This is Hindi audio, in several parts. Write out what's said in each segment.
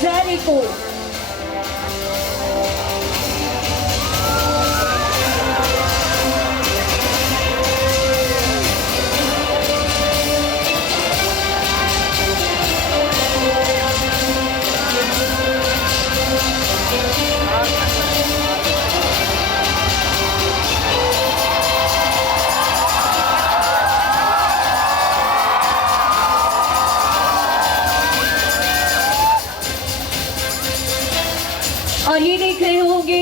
नजारे को और ये देख रहे होंगे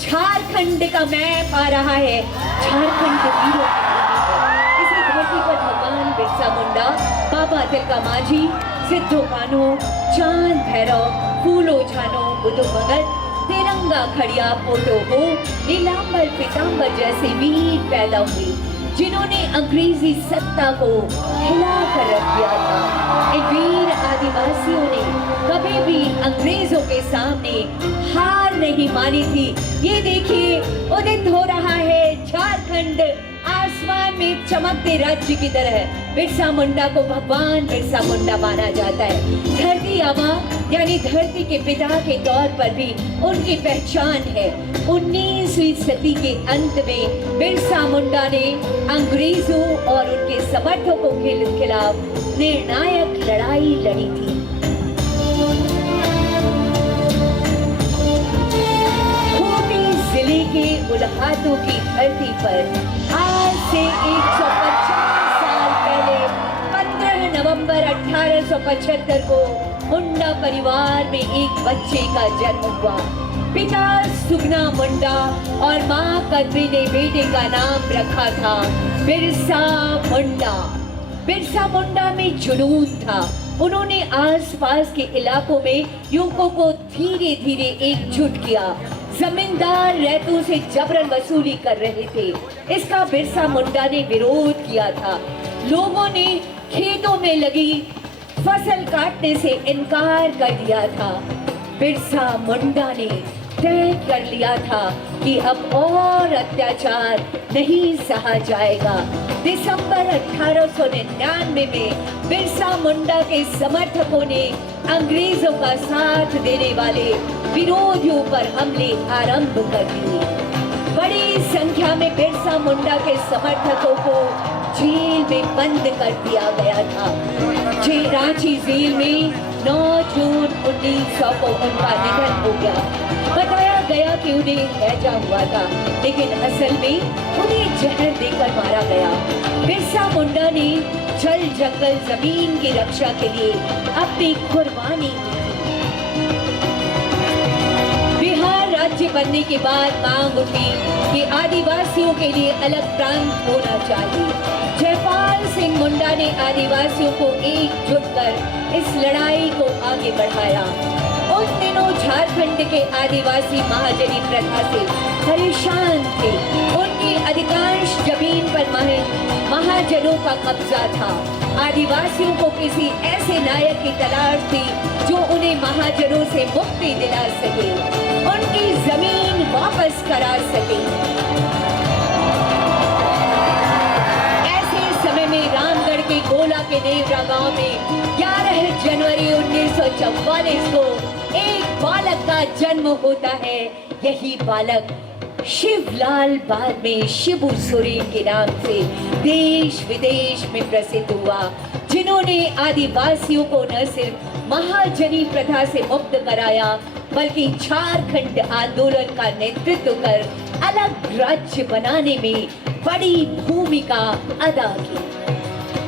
झारखंड का मैप आ रहा है। झारखंड के वीरों की इसी धरती पर भगवान बिरसा मुंडा, बाबा तिलका मांझी, सिद्धो कान्हो, चांद भैरव, फूलो झानो, बुद्धू भगत, तिरंगा खड़िया पोटो हो, नीलांबर पीतांबर जैसे वीर पैदा हुए जिन्होंने अंग्रेजी सत्ता को हिला कर रख दिया था। इन वीर आदिवासियों ने कभी भी अंग्रेजों के सामने हार नहीं मानी थी। ये देखिए उदित हो रहा है झारखंड आसमान में चमकते राज्य की तरह। बिरसा मुंडा को भगवान बिरसा मुंडा माना जाता है। धरती आबा यानी धरती के पिता के तौर पर भी उनकी पहचान है। 19वीं सदी के अंत में बिरसा मुंडा ने अंग्रेजों और उनके समर्थकों के खिलाफ निर्णायक लड़ाई लड़ी थी। खूंटी जिले के उल्हातों की धरती पर आज से 150 साल पहले 15 नवंबर 1875 को मुंडा परिवार में एक बच्चे का जन्म हुआ। पिता सुगना मुंडा और मां कद्री ने बेटे का नाम रखा था बिरसा मुंडा। बिरसा मुंडा में जुनून था। उन्होंने आसपास के इलाकों में युवकों को धीरे धीरे एकजुट किया। जमींदार रैतों से जबरन वसूली कर रहे थे। इसका बिरसा मुंडा ने विरोध किया था। लोगों ने खेतों में लगी फसल काटने से इनकार कर दिया था। बिरसा मुंडा ने तय कर लिया था कि अब और अत्याचार नहीं सहा जाएगा। दिसंबर 1899 में बिरसा मुंडा के समर्थकों ने अंग्रेजों का साथ देने वाले विरोधियों पर हमले आरंभ कर दिए। बड़ी संख्या में बिरसा मुंडा के समर्थकों को जेल में बंद कर दिया गया था। रांची जेल में 9 जून 1900 को उनका निधन हो गया। बताया गया कि उन्हें हैजा हुआ था, लेकिन असल में उन्हें जहर देकर मारा गया। बिरसा मुंडा ने जल जंगल जमीन की रक्षा के लिए अपनी कुर्बानी दी। बिहार राज्य बनने के बाद मांग उठी कि आदिवासियों के लिए अलग प्रांत होना चाहिए। जयपाल सिंह मुंडा ने आदिवासियों को एकजुट कर इस लड़ाई को आगे बढ़ाया। उन दिनों झारखंड के आदिवासी महाजनी प्रथा से परेशान थे। उनकी अधिकांश जमीन पर महाजनों का कब्जा था। आदिवासियों को किसी ऐसे नायक की तलाश थी जो उन्हें महाजनों से मुक्ति दिला सके, उनकी जमीन वापस करा सके। ऐसे समय में रामगढ़ के गोला के नेवरा गांव में 11 जनवरी 1944 को एक बालक का जन्म होता है। यही बालक शिवलाल बाद में शिबू सोरेन के नाम से देश विदेश में प्रसिद्ध हुआ, जिन्होंने आदिवासियों को न सिर्फ महाजनी प्रथा से मुक्त कराया बल्कि झारखंड आंदोलन का नेतृत्व कर अलग राज्य बनाने में बड़ी भूमिका अदा की।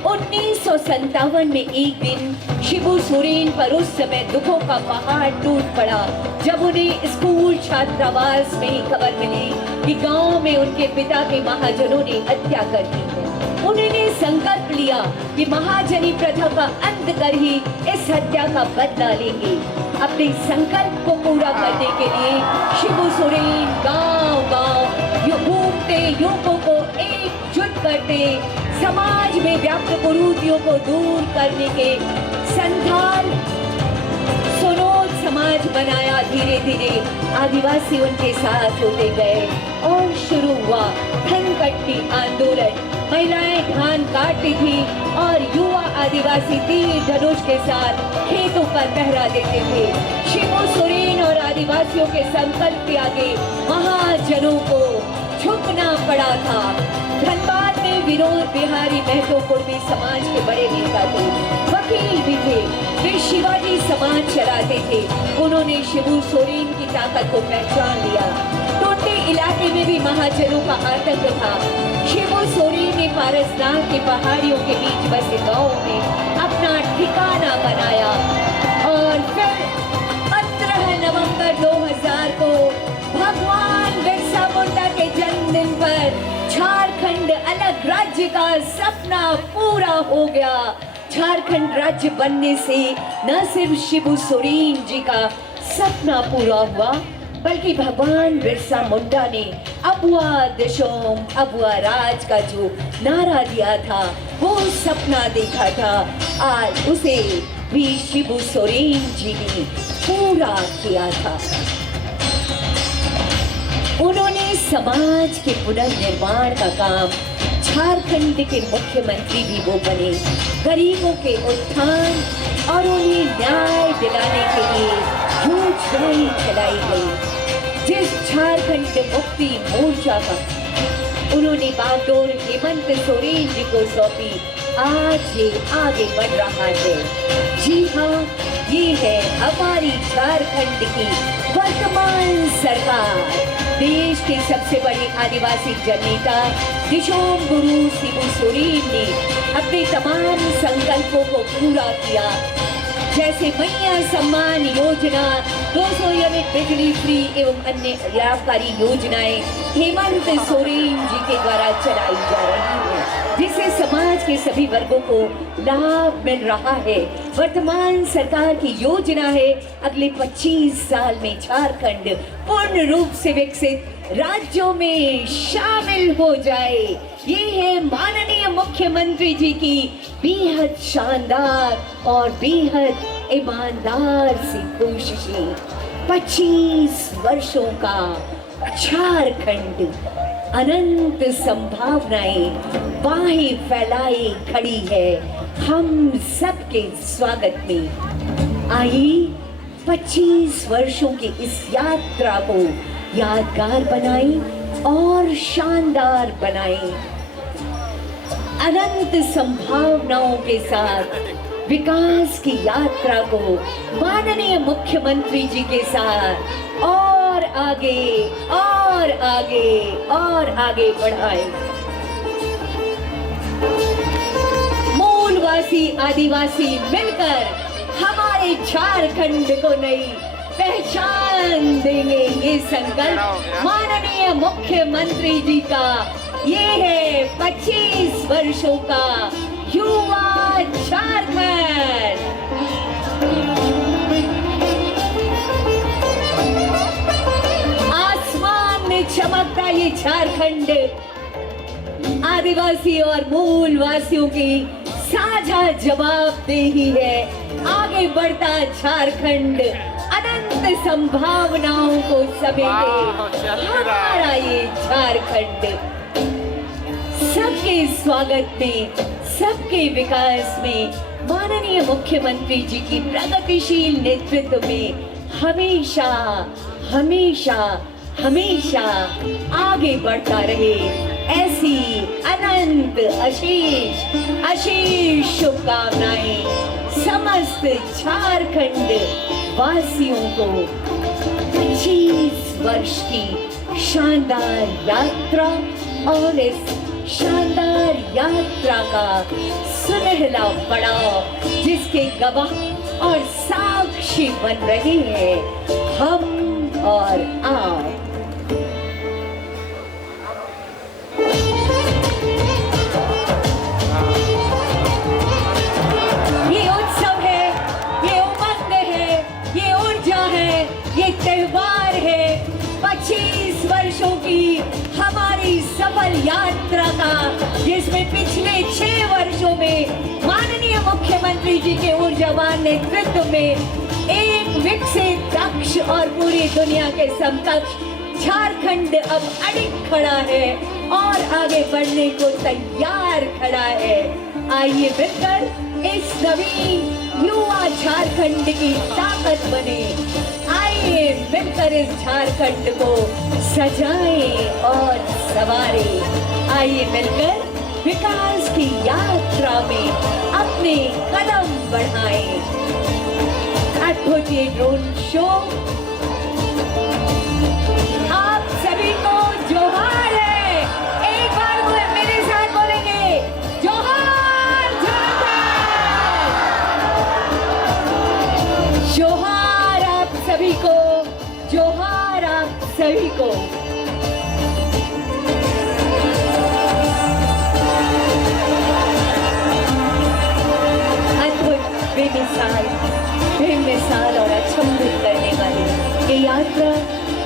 1957 में एक दिन शिबू सोरेन पर उस समय दुखों का पहाड़ टूट पड़ा जब उन्हें स्कूल छात्रावास में ही खबर मिली कि गांव में उनके पिता के महाजनों ने हत्या कर दी है। उन्होंने संकल्प लिया कि महाजनी प्रथा का अंत कर ही इस हत्या का बदला लेंगे। अपने संकल्प को पूरा करने के लिए शिबू सोरेन गांव-गांव घूमते, युवकों को एकजुट करते, समाज में व्याप्त कुरीतियों को दूर करने के संथाल सोनोद समाज बनाया। धीरे धीरे आदिवासी उनके साथ होते गए और शुरू हुआ धनकट्टी आंदोलन। महिलाएं धान काटती थी और युवा आदिवासी तीर धनुष के साथ खेतों पर पहरा देते थे। शिबू सोरेन और आदिवासियों के संकल्प के आगे महाजनों को झुकना पड़ा था। धनबाद में विनोद बिहारी महतो कुर्मी समाज के बड़े नेता थे, वकील भी थे। वे शिवाजी समाज चलाते थे। उन्होंने शिबू सोरेन की ताकत को पहचान लिया। टोटे इलाके में भी महाजनों का आतंक था। शिबू सोरेन ने पारसनाथ की पहाड़ियों के बीच बसे गांव में अपना ठिकाना बनाया और फिर 15 नवंबर 2000 को भगवान बिरसा मुंडा के जन्मदिन पर झारखंड अलग राज्य का सपना पूरा हो गया। झारखंड राज्य बनने से न सिर्फ शिबू सोरेन जी का सपना पूरा हुआ, बल्कि भगवान बिरसा मुंडा ने अबुआ दिशोम अबुआ राज का जो नारा दिया था, वो सपना देखा था, आज उसे भी शिबू सोरेन जी ने पूरा किया था। उन्होंने समाज के पुनर्निर्माण का काम, झारखंड के मुख्यमंत्री भी वो बने। गरीबों के उत्थान और उन्हें न्याय दिलाने के लिए योजनाएं चलाई गई। जिस झारखंड मुक्ति मोर्चा का उन्होंने बागडोर हेमंत सोरेन जी को सौंपी, आज ये आगे बढ़ रहा है। जी हाँ, ये है हमारी झारखंड की वर्तमान सरकार। देश के सबसे बड़े आदिवासी जननेता दिशोम गुरु शिबू सोरेन ने अपने तमाम संकल्पों को पूरा किया, जैसे मैया सम्मान योजना, 200 यूनिट बिजली फ्री एवं अन्य लाभकारी योजनाएं हेमंत सोरेन जी के द्वारा चलाई जा रही है, जिससे समाज के सभी वर्गों को लाभ मिल रहा है। वर्तमान सरकार की योजना है अगले 25 साल में झारखंड पूर्ण रूप से विकसित राज्यों में शामिल हो जाए। ये है माननीय मुख्यमंत्री जी की बेहद शानदार और बेहद ईमानदार सी कोशिशें। 25 वर्षों का झारखंड अनंत संभावनाएं बाहें फैलाए खड़ी है हम सबके स्वागत में। आइए 25 वर्षों की इस यात्रा को यादगार बनाएं और शानदार बनाएं। अनंत संभावनाओं के साथ विकास की यात्रा को माननीय मुख्यमंत्री जी के साथ और आगे और आगे और आगे बढ़ाएं। मूलवासी आदिवासी मिलकर हमारे झारखंड को नई पहचान देंगे। ये संकल्प माननीय मुख्यमंत्री जी का, ये है 25 वर्षों का युवा झारखंड। आसमान में चमकता ये झारखंड आदिवासी और मूलवासियों की साझा जवाबदेही है। आगे बढ़ता झारखंड अनंत संभावनाओं को समेटे हमारा ये झारखंड सबके स्वागत में, सबके विकास में, माननीय मुख्यमंत्री जी की प्रगतिशील नेतृत्व में हमेशा हमेशा हमेशा आगे बढ़ता रहे। ऐसी अनंत अशेष अशेष शुभकामनाएं समस्त झारखंड वासियों को 25 वर्ष की शानदार यात्रा और इस शानदार यात्रा का सुनहला पड़ाव जिसके गवाह और साक्षी बन रहे हैं हम और आप। ये उत्सव है, ये उमंग है, ये ऊर्जा है, ये त्योहार है 25 वर्षों की हमारी सफल यात्रा का, जिसमें पिछले 6 वर्षों में माननीय मुख्यमंत्री जी के ऊर्जावान नेतृत्व में एक विकसित, दक्ष और पूरी दुनिया के समकक्ष झारखंड अब अडिग खड़ा है और आगे बढ़ने को तैयार खड़ा है। आइए मिलकर इस नवीन युवा झारखंड की ताकत बने। आइए मिलकर इस झारखंड को सजाएं और संवारें। आइए मिलकर विकास की यात्रा में अपने कदम बढ़ाएं। अद्भुत ये ड्रोन शो आप सभी को जोहार है। एक बार वो मेरे साथ बोलेंगे, जोहार झारखंड, जोहार आप सभी को, जोहार आप सभी को। बेमिसाल और अचंभित करने वाली ये यात्रा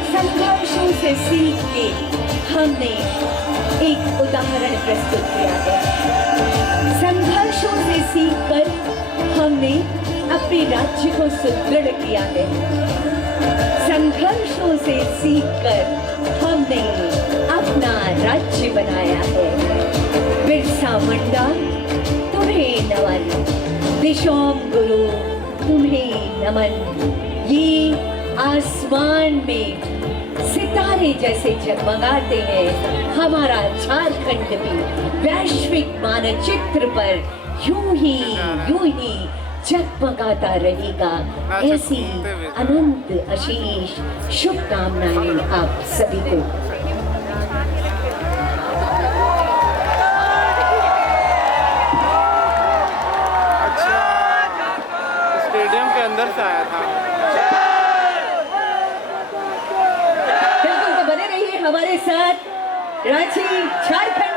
संघर्षों से सीख के हमने एक उदाहरण प्रस्तुत किया है। संघर्षों से सीखकर हमने अपने राज्य को सुदृढ़ किया है। संघर्षों से सीखकर हमने अपना राज्य बनाया है। बिरसा मुंडा तुम्हें नमन, दिशोम गुरु तुम्हें नमन। ये आसमान में सितारे जैसे जगमगाते हैं। हमारा झारखंड भी वैश्विक मानचित्र पर यूं ही जगमगाता रहेगा। ऐसी अनंत आशीष शुभकामनाएं आप सभी को। स्टेडियम के अंदर से आया था। बिल्कुल, तो बने रहिए हमारे साथ। रांची झारखंड।